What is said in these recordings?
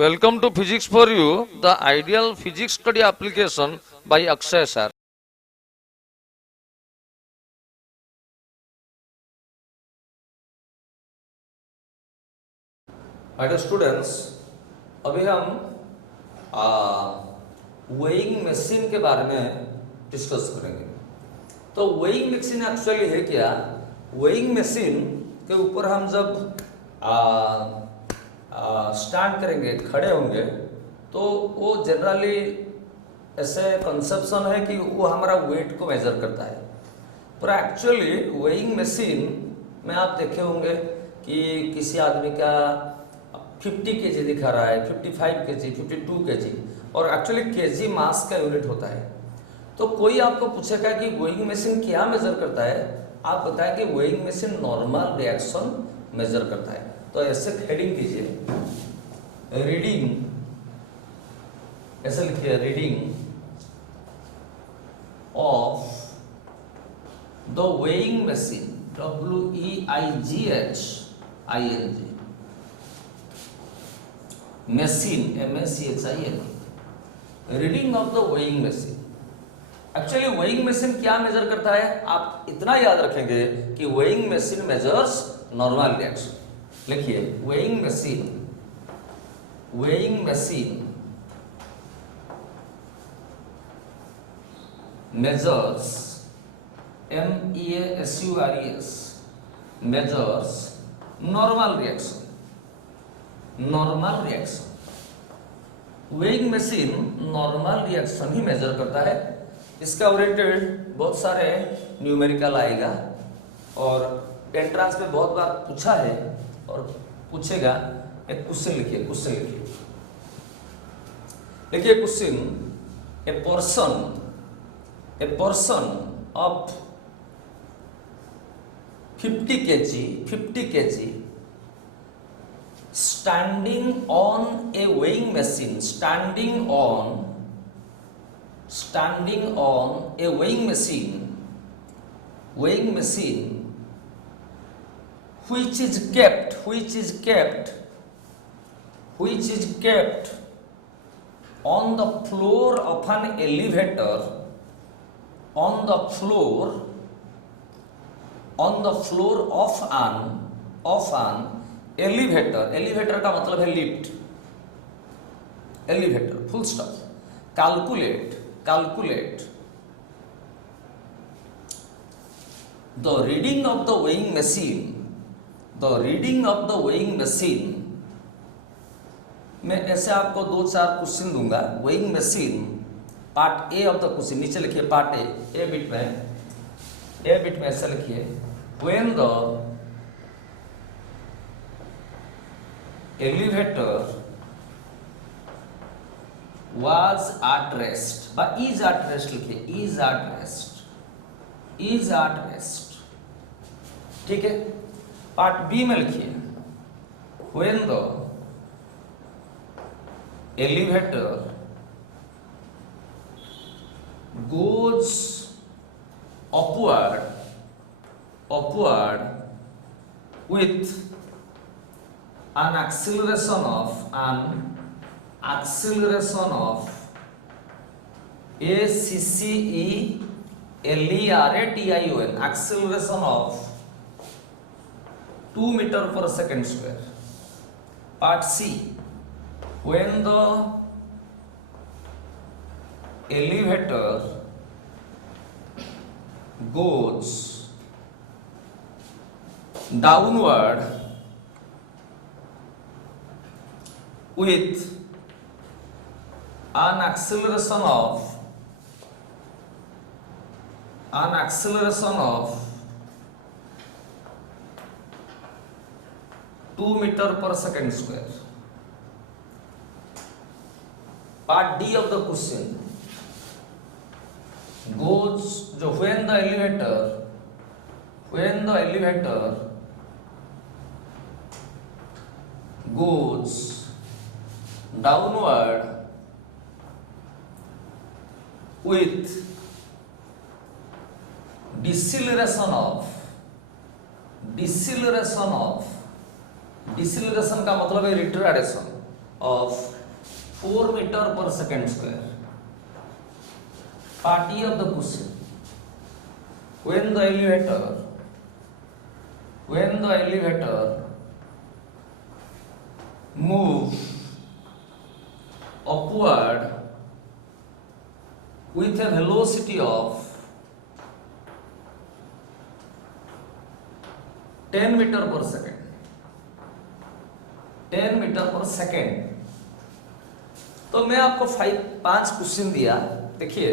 Welcome to Physics for You, the ideal physics study application by Akshay sir. My dear students, अभी हम weighing machine के बारे में discuss करेंगे। तो वेइंग मशीन एक्चुअली है क्या? वेइंग मशीन के ऊपर हम जब स्टैंड करेंगे, खड़े होंगे, तो वो जनरली ऐसे कंसेप्शन है कि वो हमारा वेट को मेजर करता है। पर एक्चुअली वेइंग मशीन में आप देखे होंगे कि किसी आदमी का 50 केजी दिखा रहा है, 55 केजी, 52 केजी, और एक्चुअली केजी मास का यूनिट होता है। तो कोई आपको पूछेगा कि वेइंग मशीन क्या मेजर करता है, आप बताएं कि weighing machine normal reaction measure करता है। तो ऐसे हेडिंग कीजिए, रीडिंग, ऐसे लिखिए, reading of the weighing machine, WEIGHING, machine, MACHIN, reading of the weighing machine. Actually weighing machine क्या मेजर करता है? आप इतना याद रखेंगे कि weighing machine measures normal reaction. लिखिए, weighing machine, weighing machine measures, MEASURES, measures normal reaction, normal reaction। Weighing machine normal reaction ही मेजर करता है। इसका ओरिएंटेड बहुत सारे न्यूमेरिकल आएगा और एंट्रेंस में बहुत बार पूछा है और पूछेगा। एक क्वेश्चन लिखिए, क्वेश्चन लिखिए, लिखिए question, a person of 50 kg standing on a weighing machine, standing on a weighing machine which is kept on the floor of an elevator, on the floor of an elevator, elevator का मतलब है lift, elevator, full stop। calculate the reading of the weighing machine, मैं ऐसे आपको 2-4 question दूंगा। Weighing machine part A of the question, नीचे लिखिए part A bit में ऐसा लिखिए, when the elevator was at rest, বা is at rest लिखिए, is at rest, ठीक है। पार्ट बी में लिखिए, when the elevator goes upward with an acceleration of ACCELERATION, acceleration of 2 meter per second square। part C, when the elevator goes downward with an acceleration of 2 meter per second square। part D of the question goes, जो when the elevator goes downward with deceleration of डिसिलरेशन का मतलब है रिट्राडेशन, of 4 meter per second square. Part E of the question. When the elevator move upward with a velocity of 10 meter per second, 10 meter per second. तो मैं आपको 5 question दिया, देखिए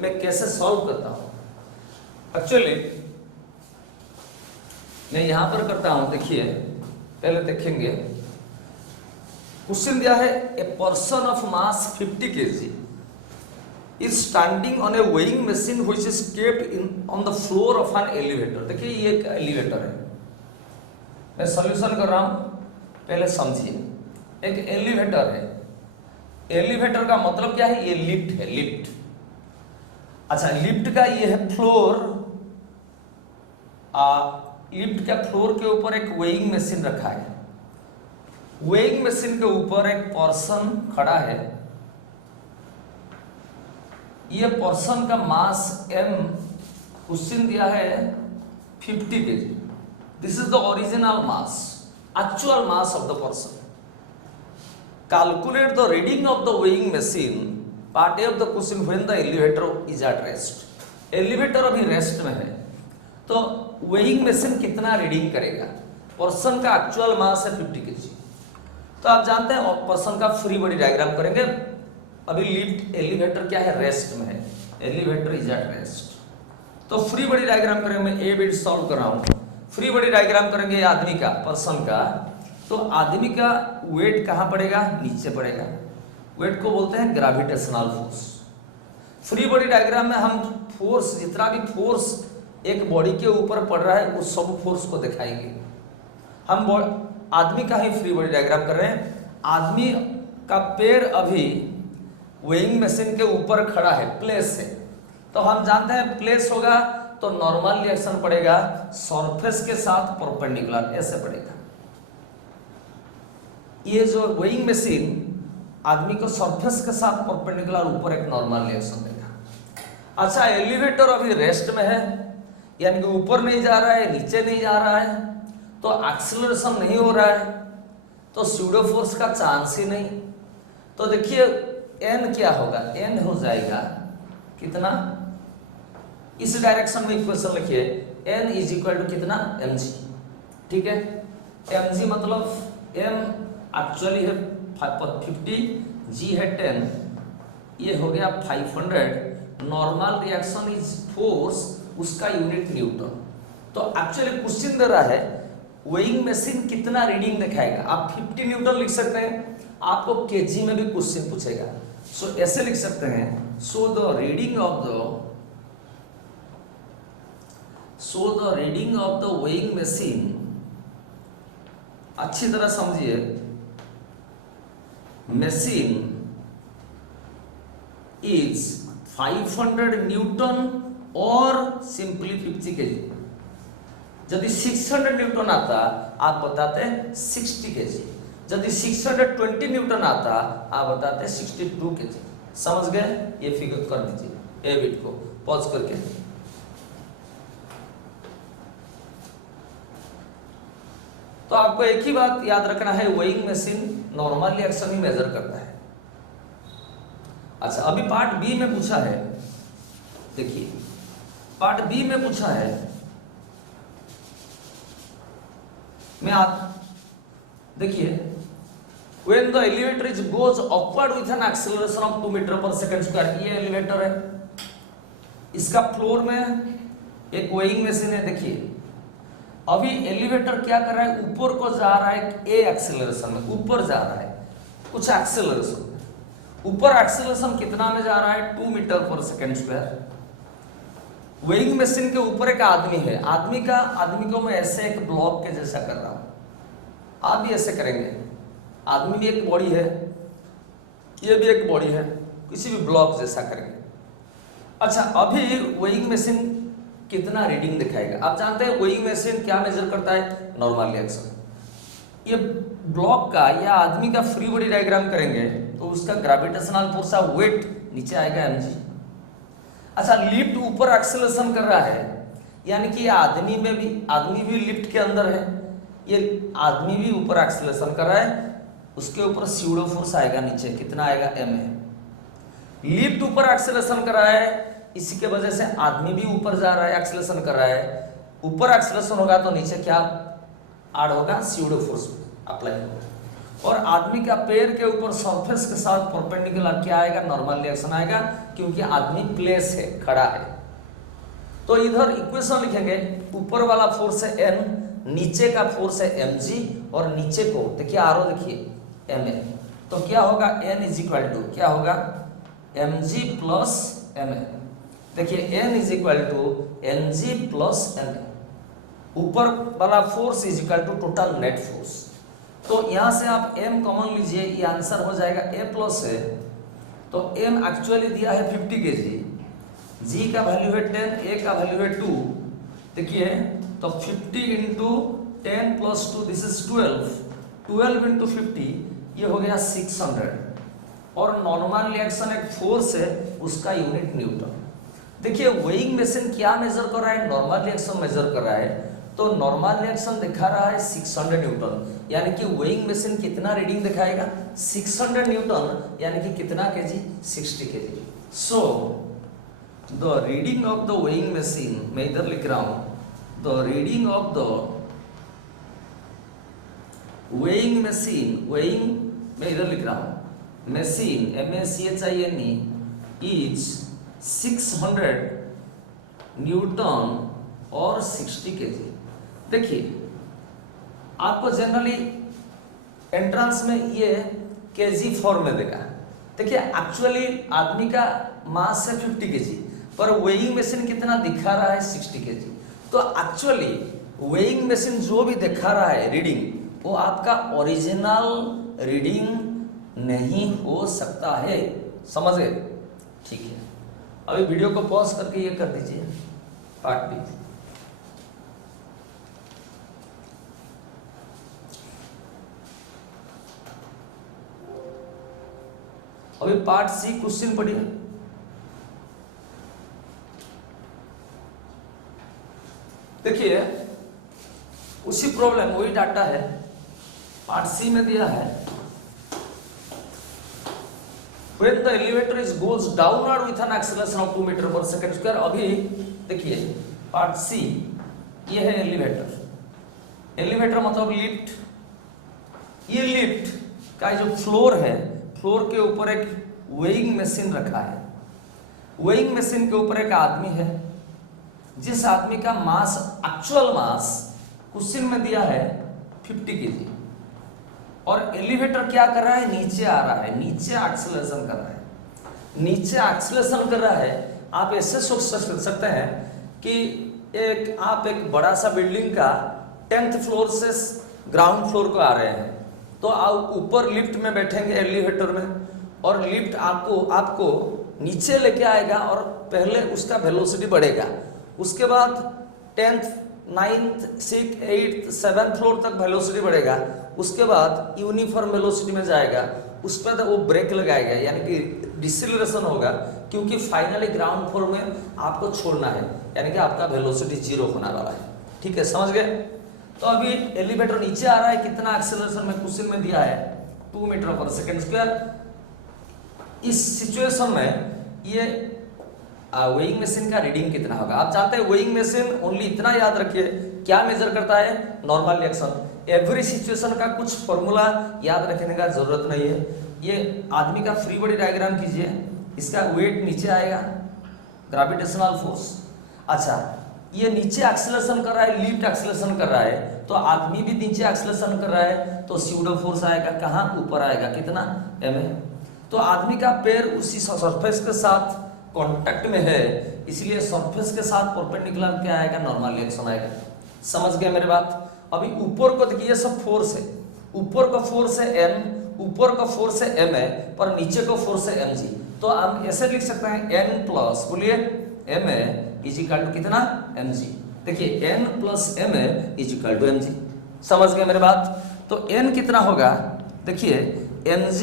मैं कैसे सॉल्व करता हूं। एक्चुअली मैं यहां पर करता हूं, देखिए पहले देखेंगे क्वेश्चन दिया है a person of mass 50 kg is standing on A weighing machine which is kept in on the floor of an elevator. देखिए ये एक एलिवेटर है, मैं सॉल्यूशन कर रहा हूं, पहले समझिए। एक एलिवेटर है, एलिवेटर का मतलब क्या है, ये लिफ्ट है, लिफ्ट। अच्छा, लिफ्ट का ये है फ्लोर, लिफ्ट के फ्लोर के ऊपर एक वेइंग मशीन रखा है, वेइंग मशीन के ऊपर एक पर्सन खड़ा है, ये पर्सन का मास m क्वेश्चन दिया है 50 kg। This is the original mass, actual mass of the person. Calculate the reading of the weighing machine, part A of the question, when the elevator is at rest. Elevator अभी rest में है, तो weighing machine कितना reading करेगा। Person का actual mass है 50 kg। तो आप जानते हैं पर्सन का फ्री बॉडी डायग्राम करेंगे। अभी लिफ्ट एलिवेटर क्या है, रेस्ट में है, एलिवेटर इज एट रेस्ट। तो फ्री बॉडी डायग्राम करेंगे, मैं ए बिट सॉल्व कर रहा हूं। फ्री बॉडी डायग्राम करेंगे आदमी का, पर्सन का, तो आदमी का वेट कहां पड़ेगा, नीचे पड़ेगा। वेट को बोलते हैं gravitational force. Free body diagram में हम फोर्स, जितना भी फोर्स एक बॉडी के ऊपर पड़ रहा है उस सब फोर्स को दिखाएंगे। हम आदमी का ही फ्री बॉडी डायग्राम कर रहे हैं। आदमी का पैर अभी वेइंग मशीन के ऊपर खड़ा है, प्लेस है, तो हम जानते हैं प्लेस होगा तो नॉर्मल रिएक्शन पड़ेगा सरफेस के साथ परपेंडिकुलर, ऐसे पड़ेगा। ये जो वेइंग मशीन आदमी को सरफेस के साथ परपेंडिकुलर ऊपर एक नॉर्मल रिएक्शन देगा। अच्छा, एलिवेटर अभी रेस्ट में है, यानी कि ऊपर नहीं जा रहा है, नीचे नहीं जा रहा है, तो एक्सेलरेशन नहीं हो रहा है, तो स्यूडो फोर्स का चांस ही नहीं। तो देखिए n क्या होगा, n हो जाएगा कितना, इस डायरेक्शन में इक्वेशन लिखिए, n इज इक्वल टू कितना, mg। ठीक है, mg मतलब m एक्चुअली है 50, g है 10, ये हो गया 500। नॉर्मल रिएक्शन इज फोर्स, उसका यूनिट न्यूटन। तो एक्चुअली क्वेश्चन दे रहा है वेइंग मशीन कितना रीडिंग दिखाएगा। आप 50 न्यूटन लिख सकते हैं, आपको केजी में भी क्वेश्चन पूछेगा, सो ऐसे लिख सकते हैं, so the reading of the weighing machine, अच्छी तरह समझिए, मशीन इज 500 न्यूटन और सिंपली 50 kg। यदि 600 न्यूटन आता आप बताते 60 kg, यदि 620 न्यूटन आता आप बताते 62 kg। समझ गए? ये फिगर कर दीजिए, ए बिट को पॉज करके। तो आपको एक ही बात याद रखना है, वेइंग मशीन नॉर्मल रिएक्शन ही मेजर करता है। अच्छा, अभी पार्ट बी में पूछा है, देखिए पार्ट बी में पूछा है, मैं देखिए, when the elevator is goes upward with an acceleration of 2 metre per second square, ये एलिवेटर है, इसका फ्लोर में एक वेइंग मशीन है। देखिए अभी एलिवेटर क्या कर रहा है, ऊपर को जा रहा है, ए एक्सेलरेशन में ऊपर जा रहा है, कुछ एक्सेलरेशन, ऊपर एक्सेलरेशन कितना में जा रहा है, 2 metre per second square. Weighing machine के ऊपर एक आदमी है, आदमी को मैं ऐसे एक ब्लॉक के जैसा कर रहा हूं, आप भी ऐसे करेंगे। आदमी भी एक बॉडी है, ये भी एक बॉडी है, किसी भी ब्लॉक जैसा करेंगे। अच्छा, अभी वेइंग मशीन कितना रीडिंग दिखाएगा, आप जानते हैं वेइंग मशीन क्या मेजर करता है, नॉर्मल रिएक्शन। ये ब्लॉक का या आदमी का फ्री बॉडी डायग्राम करेंगे तो उसका ग्रेविटेशनल फोर्स का वेट नीचे आएगा mg। अच्छा, लिफ्ट ऊपर एक्सेलरेशन कर रहा है, यानी कि आदमी भी लिफ्ट के अंदर है, ये आदमी भी ऊपर एक्सेलरेशन कर रहा है, उसके ऊपर स्यूडो फोर्स आएगा नीचे, कितना आएगा m है। लिफ्ट ऊपर एक्सेलरेशन कर रहा है, इसी के वजह से आदमी भी ऊपर जा रहा है, एक्सेलरेशन कर रहा है। ऊपर एक्सेलरेशन होगा तो नीचे क्या ऐड होगा, स्यूडो फोर्स अप्लाई होगा। और आदमी का पैर के ऊपर सरफेस के साथ परपेंडिकुलर क्या आएगा, नॉर्मल रिएक्शन आएगा, क्योंकि आदमी प्लेस है, खड़ा है। तो इधर इक्वेशन लिखेंगे, ऊपर वाला फोर्स है N, नीचे का फोर्स है mg, और नीचे को देखिए आरो देखिए ma, तो क्या होगा N इज इक्वल टू क्या होगा mg प्लस ma। देखिए N is equal to mg plus ma, ऊपर वाला force is equal to total net force. तो यहां से आप m कॉमन लीजिए, ये आंसर हो जाएगा a प्लस है, तो m एक्चुअली दिया है 50 kg, g का वैल्यू है 10, a का वैल्यू है 2। देखिए तो 50 into 10 plus 2 this is 12 into 50, ये हो गया 600। और नॉर्मल रिएक्शन एक फोर्स है, उसका यूनिट न्यूटन। देखिए वेइंग मशीन क्या मेजर कर रहा है, नॉर्मल रिएक्शन मेजर कर रहा है, तो नॉर्मल रिएक्शन दिखा रहा है 600 न्यूटन, यानी कि वेइंग मशीन कितना रीडिंग दिखाएगा 600 न्यूटन, यानी कि कितना KG 60 KG. So the reading of the weighing machine, मैं इधर लिख रहा हूं, the reading of the weighing machine, weighing मैं इधर लिख रहा हूं, मशीन MACHINE इज 600 न्यूटन और 60 केजी। देखिए आपको जनरली एंट्रेंस में ये केजी फॉर्म में देगा। देखिए एक्चुअली आदमी का मास है 50 केजी, पर वेइंग मशीन कितना दिखा रहा है 60 केजी। तो एक्चुअली वेइंग मशीन जो भी दिखा रहा है रीडिंग, वो आपका ओरिजिनल रीडिंग नहीं हो सकता है, समझ गए? ठीक है, अभी वीडियो को पॉज करके ये कर दीजिए पार्ट बी। अभी पार्ट सी क्वेश्चन पढ़िए। देखिए उसी प्रॉब्लम, वही डाटा है, पार्ट सी में दिया है when the elevator is goes downward with an acceleration of 2 metre per second square. अभी देखिए पार्ट सी, ये है एलिवेटर। एलिवेटर मतलब लिफ्ट। ये लिफ्ट का जो फ्लोर है, फ्लोर के ऊपर एक वेइंग मशीन रखा है। वेइंग मशीन के ऊपर एक आदमी है, जिस आदमी का मास, एक्चुअल मास क्वेश्चन में दिया है 50 केजी, और एलिवेटर क्या कर रहा है, नीचे आ रहा है, नीचे एक्सेलरेशन कर रहा है, नीचे एक्सेलरेशन कर रहा है। आप ऐसे सोच सकते हैं कि आप एक बड़ा सा बिल्डिंग का 10th फ्लोर से ग्राउंड फ्लोर को आ रहे हैं, तो आप ऊपर लिफ्ट में बैठेंगे एलिवेटर में, और लिफ्ट आपको नीचे लेके आएगा, और पहले उसका वेलोसिटी बढ़ेगा, उसके बाद 10th 9th 6th 8th 7th floor तक वेलोसिटी बढ़ेगा, उसके बाद यूनिफॉर्म वेलोसिटी में जाएगा, उस पर वो ब्रेक लगाएगा, यानी कि डिसेलरेशन होगा, क्योंकि फाइनली ग्राउंड फ्लोर में आपको छोड़ना है, यानी कि आपका वेलोसिटी 0 होने वाला है। ठीक है, समझ गए? तो अभी एलिवेटर नीचे आ रहा है, कितना एक्सेलरेशन में क्वेश्चन में दिया है 2 मीटर पर सेकंड स्क्वायर। इस सिचुएशन में ये वेइंग मशीन का रीडिंग कितना होगा? आप जानते हैं वेइंग मशीन ओनली इतना याद रखिए, क्या मेजर करता है, नॉर्मल रिएक्शन। एवरी सिचुएशन का कुछ फॉर्मूला याद रखने का जरूरत नहीं है। ये आदमी का फ्री बॉडी डायग्राम कीजिए, इसका वेट नीचे आएगा, ग्रेविटेशनल फोर्स। अच्छा, ये नीचे एक्सेलरेशन कर रहा है, लिफ्ट एक्सेलरेशन कर रहा है, तो आदमी भी नीचे एक्सेलरेशन कर रहा है, तो स्यूडो फोर्स आएगा, कहाँ, ऊपर आएगा, कितना, m। तो आदमी का पैर उसी सरफेस के साथ कांटेक्ट में है, इसलिए सरफेस के साथ परपेंडिकुलर क्या आएगा, नॉर्मल रिएक्शन आएगा। समझ गए मेरी बात? अभी ऊपर को देखिए, सब फोर्स है, ऊपर का फोर्स है N, ऊपर का फोर्स है m है, पर नीचे का फोर्स है mg। तो हम ऐसे लिख सकते हैं N प्लस, बोलिए m इज इक्वल टू कितना, mg। देखिए N plus m is equal to mg। समझ गए मेरी बात? तो n कितना होगा, देखिए mg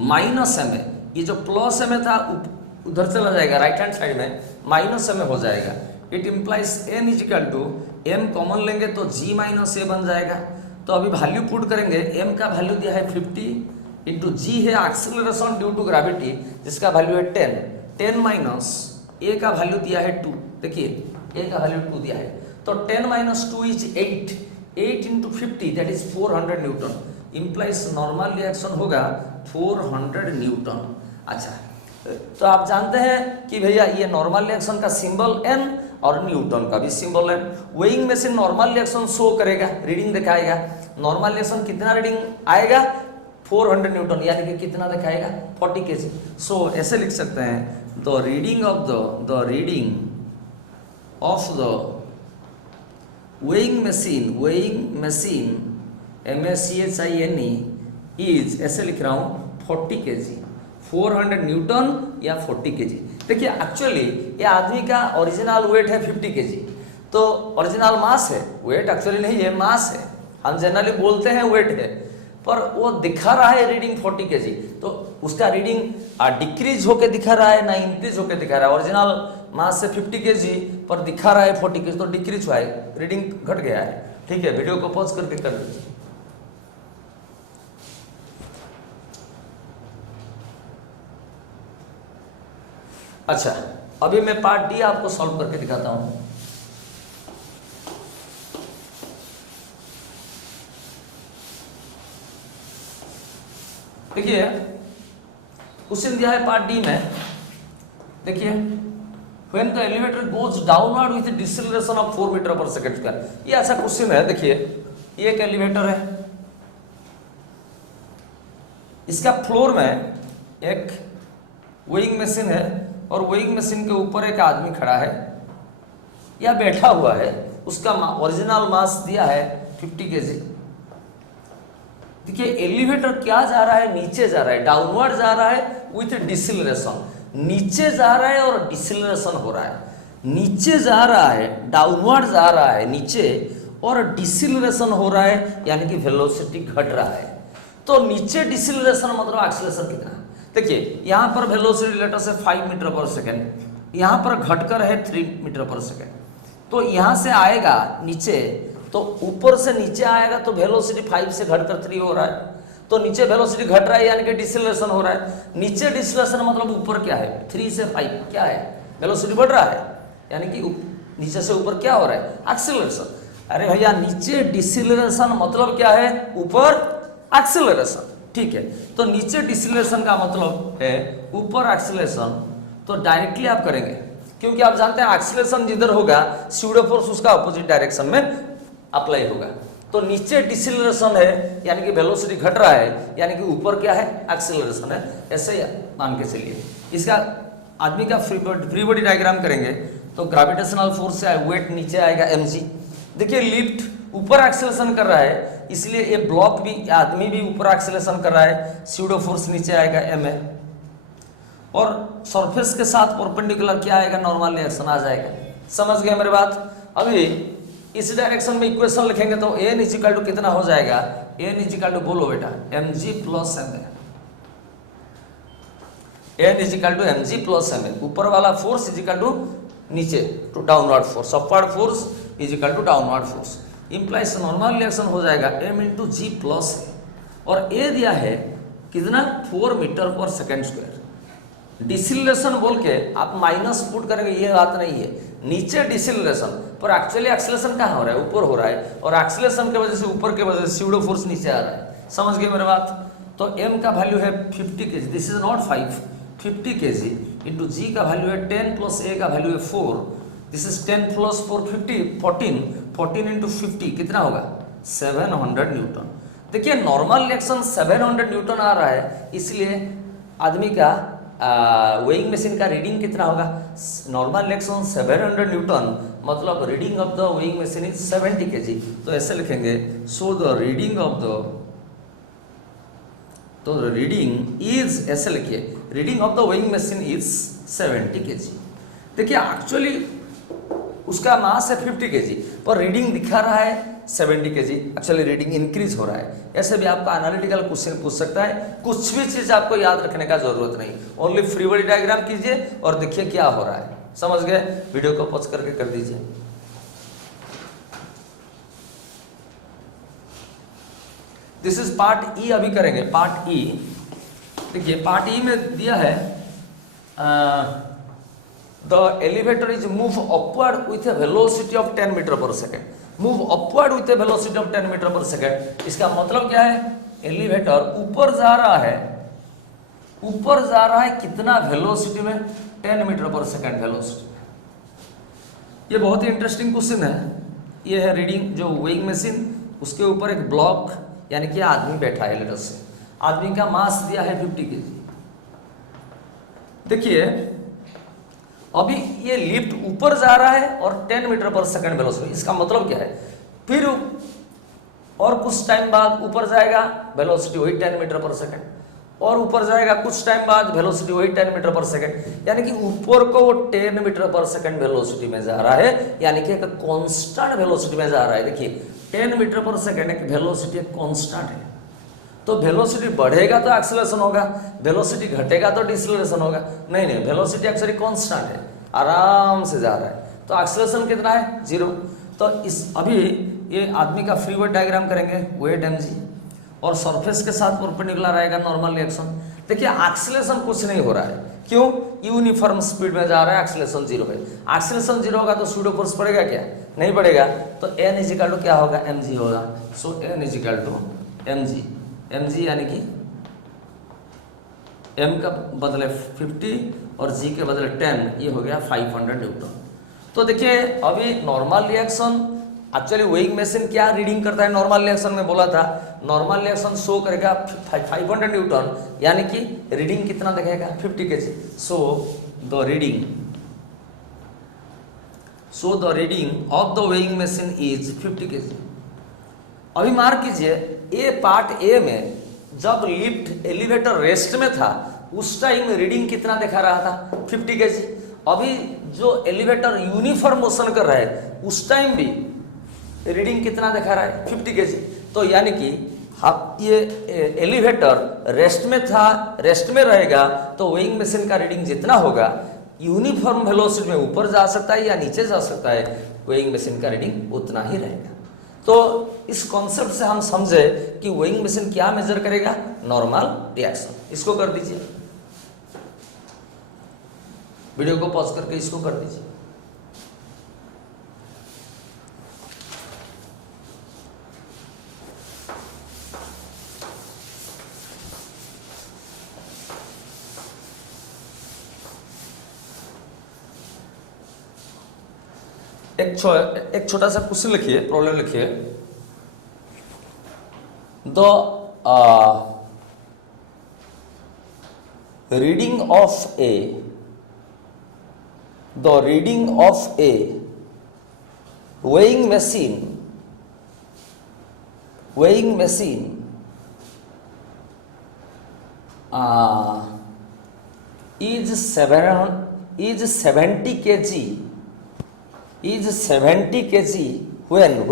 माइनस एम ए, ये जो प्लस एम ए था उधर चला जाएगा राइट हैंड साइड में, माइनस एम ए हो जाएगा। It implies n is equal to m common लेंगे तो g माइनस ए बन जाएगा। तो अभी वैल्यू पुट करेंगे, m का वैल्यू दिया है 50 इंटू जी है एक्सीलरेशन ड्यू टू ग्रेविटी जिसका वैल्यू है 10, 10 माइनस a का वैल्यू दिया है 2, देखिए a का वैल्यू 2 दिया है, तो 10 minus 2 is 8, 8 into 50 that is 400 Newton, implies normal reaction होगा 400 न्यूटन। अच्छा, तो आप जानते हैं कि भैया ये नॉर्मल रिएक्शन का सिंबल n और न्यूटन का भी symbol n। Weighing machine normal reaction show करेगा, रीडिंग दिखाएगा। नॉर्मल रिएक्शन कितना रीडिंग आएगा, 400 न्यूटन, यानी कि कितना दिखाएगा 40 केजी। सो ऐसे लिख सकते हैं the reading of the weighing machine MACHINE is, ऐसे लिख रहा हूँ 40 केजी, 400 न्यूटन या 40 केजी। देखिए एक्चुअली ये आदमी का ओरिजिनल वेट है 50 केजी, तो ओरिजिनल मास है, वेट एक्चुअली नहीं है, मास है। हम जनरली बोलते हैं वेट है, पर वो दिखा रहा है रीडिंग 40 केजी, तो उसका रीडिंग डिक्रीज होके दिखा रहा है ना इंक्रीज होके दिखा रहा है। ओरिजिनल मास से 50 केजी पर दिखा रहा है 40 केजी, तो डिक्रीज हुआ है, रीडिंग घट गया है। ठीक है, वीडियो को पॉज करके कर लीजिए। अच्छा, अभी मैं पार्ट डी आपको सॉल्व करके दिखाता हूं। देखिए क्वेश्चन दिया है पार्ट डी में, देखिए when the elevator goes downward with deceleration of 4 metre per second square, ये ऐसा क्वेश्चन है। देखिए ये एक एलिवेटर है, इसका फ्लोर में एक वेइंग मशीन है और वेइंग मशीन के ऊपर एक आदमी खड़ा है या बैठा हुआ है, उसका ओरिजिनल मास दिया है 50 केजी। देखिए एलिवेटर क्या जा रहा है, नीचे जा रहा है, डाउनवर्ड जा रहा है विथ डिसेलरेशन, नीचे जा रहा है और डिसेलरेशन हो रहा है, नीचे जा रहा है, डाउनवर्ड जा रहा है नीचे और डिसेलरेशन हो रहा है, यानी कि वेलोसिटी घट रहा है। तो नीचे डिसेलरेशन मतलब एक्सीलरेशन कितना है, देखिए यहाँ पर वेलोसिटी लेटर से 5 मीटर पर सेकेंड, यहाँ पर घटकर है 3 मीटर पर सेकेंड, तो यहाँ से आएगा नीचे, तो ऊपर से नीचे आएगा तो वेलोसिटी 5 से घटकर 3 हो रहा है, तो नीचे वेलोसिटी घट रहा है यानी कि डिसेलरेशन हो रहा है। नीचे डिसेलरेशन मतलब ऊपर क्या है, 3 से 5 क्या है, वेलोसिटी बढ़ रहा है, यानी कि नीचे से ऊपर क्या हो रहा है, एक्सीलरेशन। अरे भैया नीचे डिसेलरेशन मतलब क्या है, ऊपर एक्सीलरेशन। ठीक है, तो नीचे डिसेलरेशन का मतलब है ऊपर एक्सीलरेशन, तो डायरेक्टली आप करेंगे क्योंकि आप जानते हैं एक्सीलरेशन जिधर होगा स्यूडो फोर्स उसका अपोजिट डायरेक्शन में अप्लाई होगा। तो नीचे डिसेलरेशन है यानी कि वेलोसिटी घट रहा है, यानी कि ऊपर क्या है, एक्सीलरेशन है, ऐसे मान के चलिए। इसका आदमी का फ्री बॉडी डायग्राम करेंगे तो ग्रेविटेशनल फोर्स से वेट नीचे आएगा mg। देखिए लिफ्ट ऊपर एक्सेलरेशन कर रहा है, इसलिए ये ब्लॉक भी, आदमी भी ऊपर एक्सेलरेशन कर रहा है, स्यूडो फोर्स नीचे आएगा ma, और सरफेस के साथ परपेंडिकुलर क्या आएगा, नॉर्मल रिएक्शन आ जाएगा। समझ गए मेरी बात। अभी इस डायरेक्शन में इक्वेशन लिखेंगे तो n इजिकल टू कितना हो जाएगा, n इजिकल टू बोलो बेटा mg plus ma, n is equal to mg plus ma, ऊपर वाला फोर्स इजिकल टू नीचे to downward force, upward force is equal to downward force, implies normal reaction हो जाएगा m इंटू जी प्लस है, और a दिया है कितना 4 metre per second square. Deceleration बोल के आप माइनस पुट करेंगे, ये बात नहीं है, नीचे डिसेलरेशन पर एक्चुअली एक्सेलरेशन कहाँ हो रहा है, ऊपर हो रहा है, और एक्सेलरेशन की वजह से ऊपर के वजह से स्यूडो फोर्स नीचे आ रहा है। समझ गए मेरी बात। तो m का वैल्यू है 50 kg, this is not 5, 50 kg into G का वैल्यू है 10 प्लस a का वैल्यू है 4, दिस इज 10 प्लस 4 50, 14, 14 इंटू 50 कितना होगा 700 न्यूटन। देखिए नॉर्मल रिएक्शन 700 न्यूटन आ रहा है, इसलिए आदमी का वेइंग मशीन का रीडिंग कितना होगा, नॉर्मल रिएक्शन 700 न्यूटन, मतलब reading of the weighing machine is 70 KG. तो ऐसे लिखेंगे, so the reading of the, तो रीडिंग इज, ऐसे लिखिए, reading of the weighing machine is 70 KG. देखिए एक्चुअली उसका मास है 50 केजी पर रीडिंग दिखा रहा है 70 kg, एक्चुअली रीडिंग इंक्रीज हो रहा है। ऐसे भी आपका एनालिटिकल क्वेश्चन पूछ सकता है, कुछ भी चीज आपको याद रखने का जरूरत नहीं, ओनली फ्री बॉडी डायग्राम कीजिए और देखिए क्या हो रहा है। समझ गए? वीडियो को पॉज करके कर दीजिए। दिस इज पार्ट ई, अभी करेंगे पार्ट ई। देखिए पार्ट ई में दिया है the elevator is move upward with a velocity of 10 meter per second. Move upward with a velocity of 10 meter per second, इसका मतलब क्या है? एलिवेटर ऊपर जा रहा है, ऊपर जा रहा है कितना वेलोसिटी में? 10 मीटर पर सेकेंड वेलोसिटी। ये बहुत ही इंटरेस्टिंग क्वेश्चन है। ये है रीडिंग जो वेइंग मशीन, उसके ऊपर एक ब्लॉक यानी कि आदमी बैठा है लेटर से, आदमी का मास दिया है 50 kg। देखिए अभी ये लिफ्ट ऊपर जा रहा है और 10 मीटर पर सेकंड वेलोसिटी, इसका मतलब क्या है? फिर और कुछ टाइम बाद ऊपर जाएगा, वेलोसिटी वही 10 मीटर पर सेकंड, और ऊपर जाएगा कुछ टाइम बाद, वेलोसिटी वही 10 मीटर पर सेकंड, यानी कि ऊपर को वो 10 मीटर पर सेकंड वेलोसिटी में जा रहा है, यानी कि एक कांस्टेंट वेलोसिटी में जा रहा है। देखिए 10 मीटर पर सेकंड एक वेलोसिटी कांस्टेंट है, तो वेलोसिटी बढ़ेगा तो एक्सेलरेशन होगा, वेलोसिटी घटेगा तो डिसेलरेशन होगा। नहीं नहीं, वेलोसिटी एक्चुअली कांस्टेंट है, आराम से जा रहा है, तो एक्सेलरेशन कितना है? 0। तो इस अभी ये आदमी का फ्री बॉडी डायग्राम करेंगे, वेट mg, और सरफेस के साथ परपेंडिकुलर आएगा नॉर्मल रिएक्शन। देखिए एक्सेलरेशन कुछ नहीं हो रहा है, क्यों? यूनिफॉर्म स्पीड में जा रहा है, एक्सेलरेशन 0 है। एक्सेलरेशन 0 होगा तो सूडो फोर्स पड़ेगा क्या? नहीं पड़ेगा, तो n इजिकल टू क्या होगा? mg होगा। So n is equal to mg, mg यानी कि m का बदले 50 और g के बदले 10, ये हो गया 500 न्यूटन। तो देखिए अभी normal reaction, actually weighing machine क्या रीडिंग करता है? नॉर्मल रिएक्शन में बोला था, नॉर्मल रिएक्शन शो करेगा 500 न्यूटन, यानी कि रीडिंग कितना दिखाएगा? 50 kg। So the reading of the weighing machine is 50 kg। अभी मार्क कीजिए ए पार्ट ए में जब लिफ्ट एलिवेटर रेस्ट में था उस टाइम रीडिंग कितना दिखा रहा था? 50 kg। अभी जो एलिवेटर यूनिफॉर्म मोशन कर रहा है उस टाइम भी रीडिंग कितना दिखा रहा है? 50 kg। तो यानी कि ये एलिवेटर रेस्ट में था, रेस्ट में रहेगा तो वेइंग मशीन का रीडिंग जितना होगा यूनिफॉर्म वेलोसिटी में ऊपर जा सकता है या नीचे जा सकता है, वेइंग मशीन का रीडिंग उतना ही रहेगा। तो इस कॉन्सेप्ट से हम समझे कि वेइंग मशीन क्या मेजर करेगा? Normal reaction. इसको कर दीजिए, वीडियो को पॉज करके इसको कर दीजिए। एक छोटा सा क्वेश्चन लिखिए, प्रॉब्लम लिखिए। The reading of A weighing machine is 70 kg when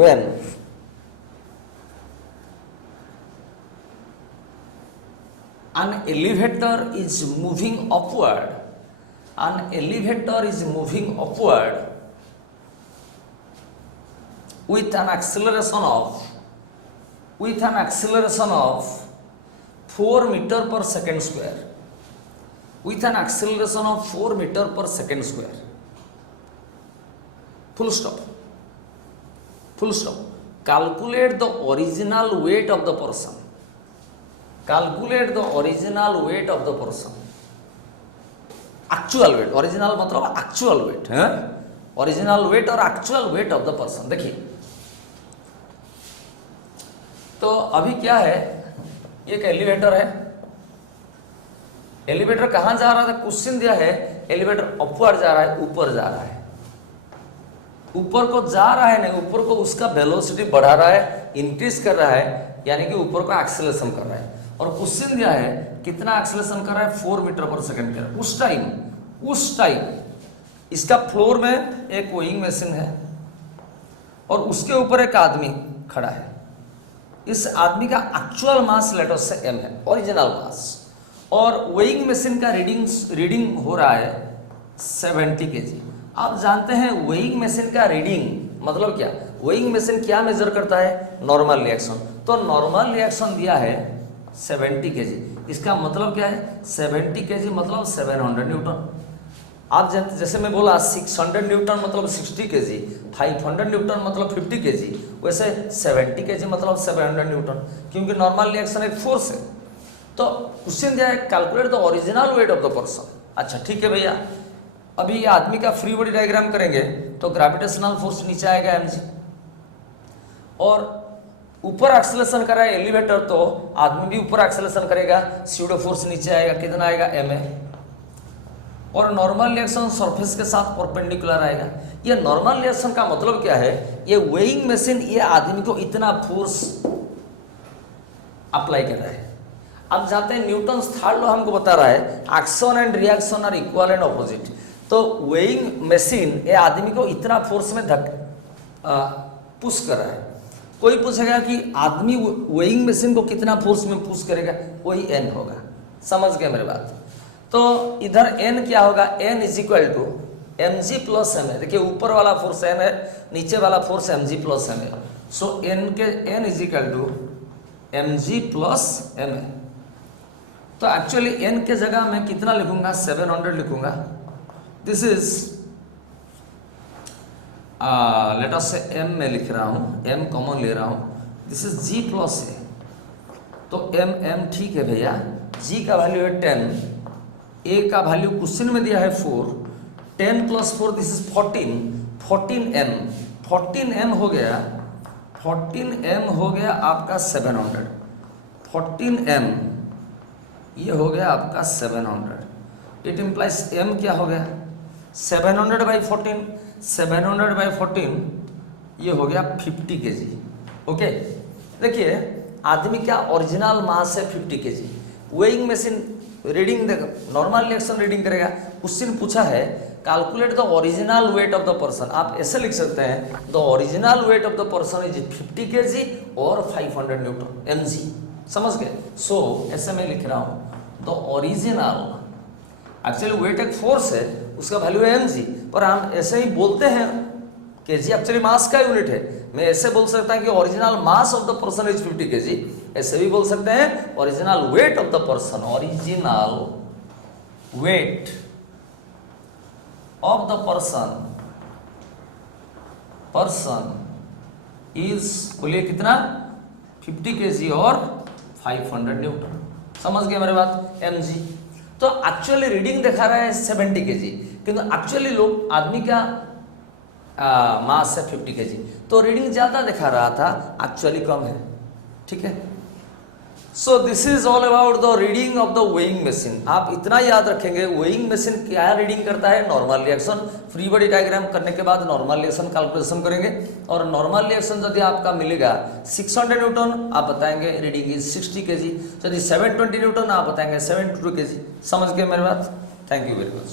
an elevator is moving upward, with an acceleration of 4 meter per second square, full stop. Calculate the original weight of the person. Actual wait, original मतलब actual wait है, original wait और actual weight of the person. देखिए तो अभी क्या है, एक elevator है, एलिवेटर कहां जा रहा था? क्वेश्चन दिया है एलिवेटर अपवर्ड जा रहा है, ऊपर जा रहा है, ऊपर को जा रहा है नहीं, ऊपर को उसका वेलोसिटी बढ़ा रहा है, इंक्रीज कर रहा है, यानी कि ऊपर को एक्सेलरेशन कर रहा है। और क्वेश्चन दिया है कितना एक्सेलरेशन कर रहा है? 4 मीटर पर सेकंड कर। उस टाइम इसका फ्लोर में एक वेइंग मशीन है और उसके ऊपर एक आदमी खड़ा है, इस आदमी का एक्चुअल मास लेट अस से m है, ओरिजिनल मास, और वेइंग मशीन का रीडिंग हो रहा है 70 kg। आप जानते हैं वेइंग मशीन का रीडिंग मतलब क्या, वेइंग मशीन क्या मेजर करता है, नॉर्मल रिएक्शन। तो नॉर्मल रिएक्शन दिया है 70 kg, इसका मतलब क्या है, 70 kg मतलब 700 न्यूटन। आप जैसे मैं बोला 600 न्यूटन मतलब 60 kg, 500 न्यूटन मतलब 50 kg, वैसे 70 kg मतलब 700 न्यूटन, क्योंकि नॉर्मल रिएक्शन एक फोर्स है। तो क्वेश्चन दिया है calculate the original weight of the person. अच्छा ठीक है भैया, अभी ये आदमी का फ्री बॉडी डायग्राम करेंगे तो ग्रेविटेशनल फोर्स नीचे आएगा mg, और ऊपर एक्सेलरेशन करा है एलिवेटर तो आदमी भी ऊपर एक्सेलरेशन करेगा, स्यूडो फोर्स नीचे आएगा, कितना आएगा ma, और नॉर्मल रिएक्शन सरफेस के साथ परपेंडिकुलर आएगा। ये नॉर्मल रिएक्शन का मतलब क्या है, ये वेइंग मशीन ये आदमी को इतना फोर्स अप्लाई कर रहा है। अब जानते हैं न्यूटन्स थर्ड लॉ हमको बता रहा है action and reaction are equal and opposite. तो वेइंग मशीन ये आदमी को इतना फोर्स में पुश कर रहा है। कोई पूछेगा कि आदमी वेइंग मशीन को कितना फोर्स में पुश करेगा, वही n होगा। समझ गए मेरी बात। तो इधर n क्या होगा, n is equal to mg plus m है। देखिए ऊपर वाला फोर्स n है, नीचे वाला फोर्स mg प्लस m है। So n is equal to mg plus m है। तो एक्चुअली n के जगह मैं कितना लिखूंगा, 700 लिखूंगा। दिस इज लेट अस से m में लिख रहा हूं, m कॉमन ले रहा हूं, this is g plus a। तो m ठीक है भैया, g का वैल्यू है 10, a का वैल्यू क्वेश्चन में दिया है 4, 10 plus 4 this is 14m, 14m हो गया, 14m हो गया आपका 700, 14m ये हो गया आपका 700। इट इम्प्लाइज m क्या हो गया, 700 बाई 14, 700 बाई 14 ये हो गया 50 kg। ओके, देखिए आदमी का ओरिजिनल मास है 50 kg। वेइंग मशीन रीडिंग देगा, नॉर्मल रिएक्शन रीडिंग करेगा। क्वेश्चन पूछा है calculate the original weight of the person. आप ऐसे लिख सकते हैं the original weight of the person is 50 kg और 500 न्यूटन mg। समझ गए। सो ऐसे मैं लिख रहा हूं द ओरिजिनल, एक्चुअली वेट एक फोर्स है, उसका वैल्यू है mg, पर हम ऐसे ही बोलते हैं kg एक्चुअली मास का यूनिट है। मैं ऐसे बोल सकता हूं कि original mass of the person is 50 kg, ऐसे भी बोल सकते हैं original weight of the person, original weight of the person is, बोलिए कितना, 50 kg और 500 न्यूटन। समझ गए मेरी बात, mg। तो एक्चुअली रीडिंग दिखा रहा है 70 kg, किंतु एक्चुअली लोग आदमी का मास है 50 kg, तो रीडिंग ज्यादा दिखा रहा था, एक्चुअली कम है। ठीक है। So this is all about the reading of the weighing machine. आप इतना याद रखेंगे वेइंग मशीन क्या रीडिंग करता है, normal reaction. Free body diagram करने के बाद नॉर्मल रिएक्शन कैलकुलेशन करेंगे, और नॉर्मल रिएक्शन यदि आपका मिलेगा 600 न्यूटन, आप बताएंगे रीडिंग इज 60 kg। यदि 720 न्यूटन, आप बताएंगे 72 kg। समझ गए मेरी बात। Thank you very much.